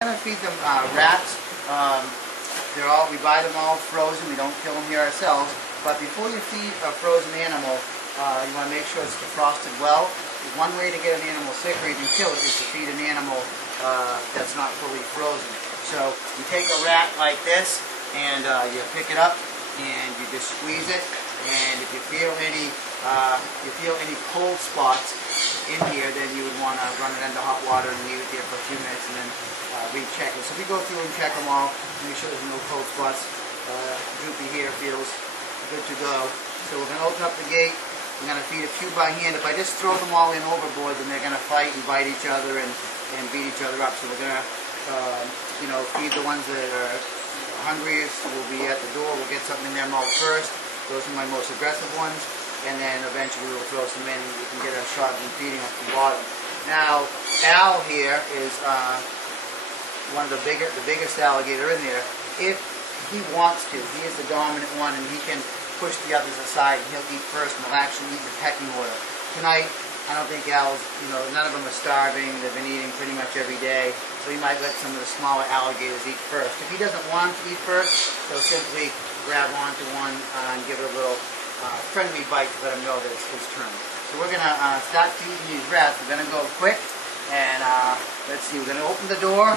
We're gonna feed them rats. We buy them all frozen. We don't kill them here ourselves. But before you feed a frozen animal, you want to make sure it's defrosted well. One way to get an animal sick or even kill it is to feed an animal that's not fully frozen. So you take a rat like this and you pick it up and you just squeeze it. And if you feel any cold spots in here, then you would want to run it under hot water and leave it there for a few minutes and then recheck it. So we go through and check them all, make sure there's no cold spots. Droopy here feels good to go. So we're going to open up the gate. We're going to feed a few by hand. If I just throw them all in overboard, then they're going to fight and bite each other and beat each other up. So we're going to feed the ones that are hungriest. We'll be at the door. We'll get something in their mouth first. Those are my most aggressive ones. And then eventually we'll throw some in and you can get a shot of them feeding up the bottom. Now, Al here is one of the biggest alligator in there. If he wants to, he is the dominant one and he can push the others aside and he'll eat first and he'll actually eat the pecking order. Tonight, I don't think Al's, none of them are starving. They've been eating pretty much every day. So he might let some of the smaller alligators eat first. If he doesn't want to eat first, he'll simply grab onto one and give it a little friendly bite to let him know that it's his turn. So we're going to start feeding these rats. We're going to go quick and let's see, we're going to open the door,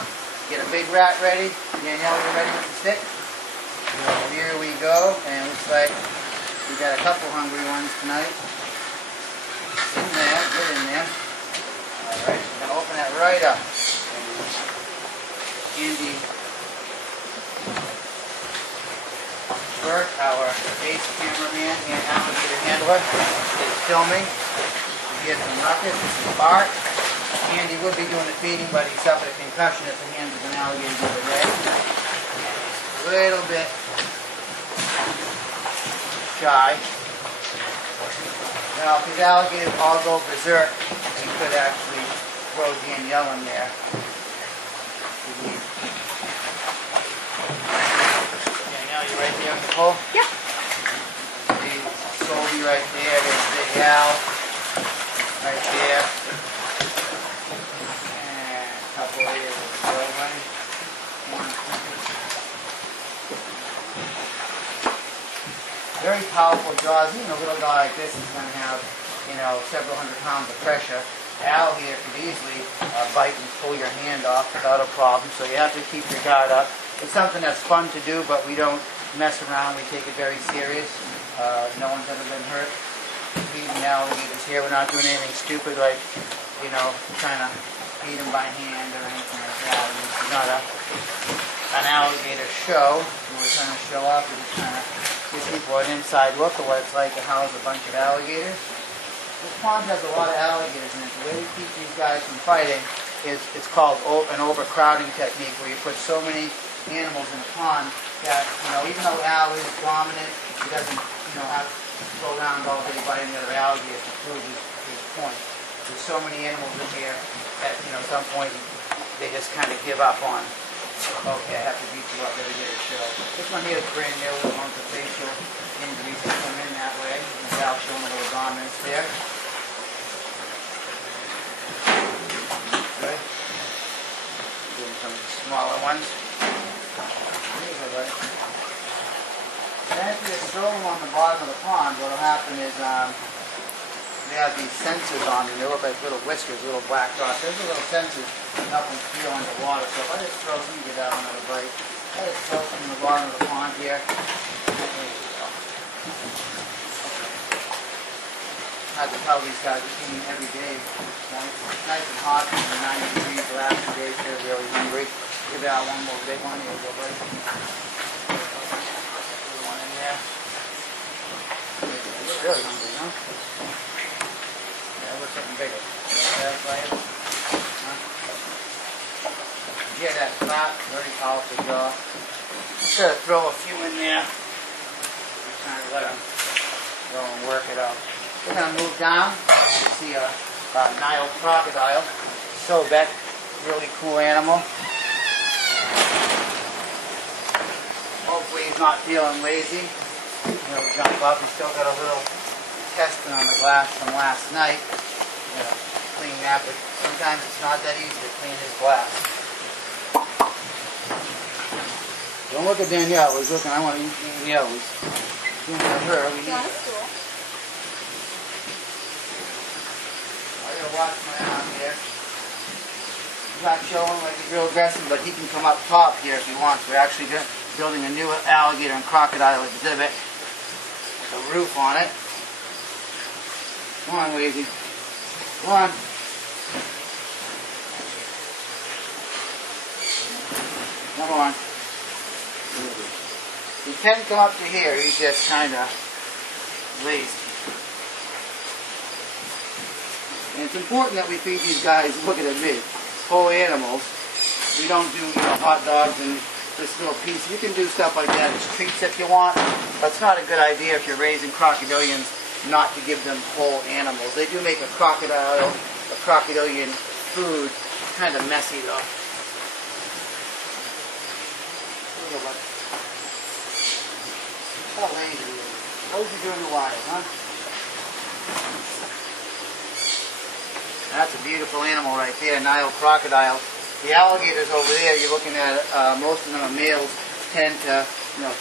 get a big rat ready. Danielle, you ready with the stick? So here we go, and it looks like we got a couple hungry ones tonight. In there, get in there. Alright, we're going to open that right up. Andy Burke, our ace cameraman and alligator handler, is filming. He has some ruckus, some bark. Andy would be doing the feeding, but he suffered a concussion at the hands of an alligator the other day. A little bit shy. Now, if these alligators all go berserk, we could actually throw Danielle in there. Danielle, you right there on the pole? Yeah. See Colby right there. There's Big Al right there. And a couple here. Very powerful jaws. Even a little guy like this is going to have, several hundred pounds of pressure. Al here could easily bite and pull your hand off without a problem, so you have to keep your guard up. It's something that's fun to do, but we don't mess around. We take it very serious. No one's ever been hurt feeding alligators here. We're not doing anything stupid like, trying to feed them by hand or anything like that. This is not an alligator show. We're trying to show off. We're just trying to give people an inside look at what it's like to house a bunch of alligators. This pond has a lot of alligators in it. The way we keep these guys from fighting is it's called an overcrowding technique, where you put so many animals in a pond that, even though Al is dominant, he doesn't, have to go around all day biting the other alligators to prove his point. There's so many animals in here that, at some point, they just kind of give up on. Okay, I have to beat you up every day to show. This one here is brand new. We want the facial injuries that come in that way. And Al showing a little dominance there. Good. Doing some smaller ones. These are good. And if you just throw them on the bottom of the pond, what will happen is they have these sensors on them. They look like little whiskers, little black dots. There's little sensors that help them feel underwater. So if I just throw some, get out another bite. I just throw some in the bottom of the pond here. There you go. I have to tell these guys they're eating every day. It's nice and hot, 90 degrees the last 2 days. They're really hungry. Give out one more big one. Here we go, buddy. Put one in there. They're really hungry, huh? Something bigger. Yeah, that flat, very powerful jaw. Just gotta throw a few in there. Kind of let them go and work it out. We're gonna move down. You see a Nile crocodile. Sobek, really cool animal. Hopefully he's not feeling lazy. He'll jump up. He's still got a little testing on the glass from last night. Clean that, but sometimes it's not that easy to clean his glass. Don't look at Danielle. He's looking. I want to eat Danielle. He's looking at her. We need her. I gotta watch my arm here. He's not showing like he's real aggressive, but he can come up top here if he wants. We're actually building a new alligator and crocodile exhibit with a roof on it. Come on, Weezy. Come on. Come on. He can come up to here. He's just kind of lazy. And it's important that we feed these guys, look at me, whole animals. We don't do hot dogs and this little piece. You can do stuff like that as treats if you want, but it's not a good idea if you're raising crocodilians not to give them whole animals. They do make a crocodilian food kind of messy though. How lazy he is. What would you do in the wild, huh? That's a beautiful animal right there, Nile crocodile. The alligators over there, you're looking at, most of them are males, 10 to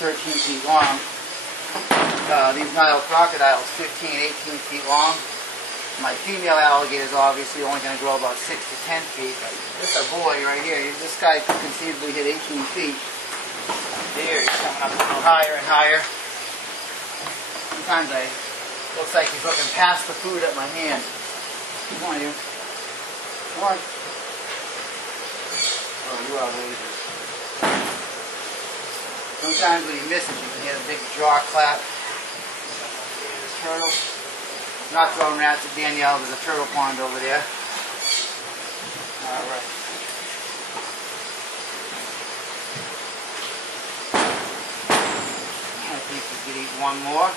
13 feet long. These Nile crocodiles, 15, 18 feet long. My female alligator is obviously only going to grow about 6 to 10 feet. This is a boy right here. This guy could conceivably hit 18 feet. There, he's coming up a little higher and higher. Sometimes looks like he's looking past the food at my hand. Come on, you. Come on. Oh, you are lazy. Sometimes when he misses, you can hear a big jaw clap. There's turtle. Not throwing rats at Danielle. There's a turtle pond over there. All right. I think we could eat one more.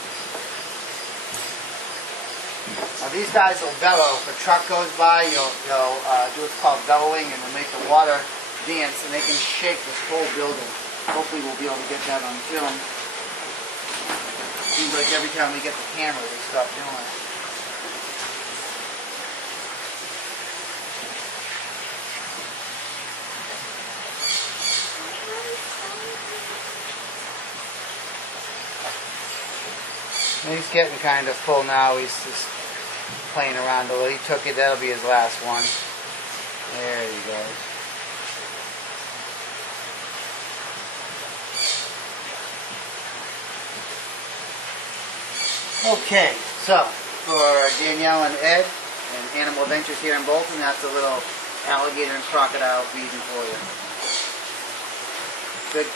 Now these guys will bellow. If a truck goes by, you'll do what's called bellowing, and they'll make the water dance, and they can shake this whole building. Hopefully we'll be able to get that on film. Seems like every time we get the camera, they stop doing it. He's getting kind of full now. He's just playing around a little. He took it. That'll be his last one. There he goes. Okay, so for Danielle and Ed and Animal Adventures here in Bolton, that's a little alligator and crocodile feeding for you. Good.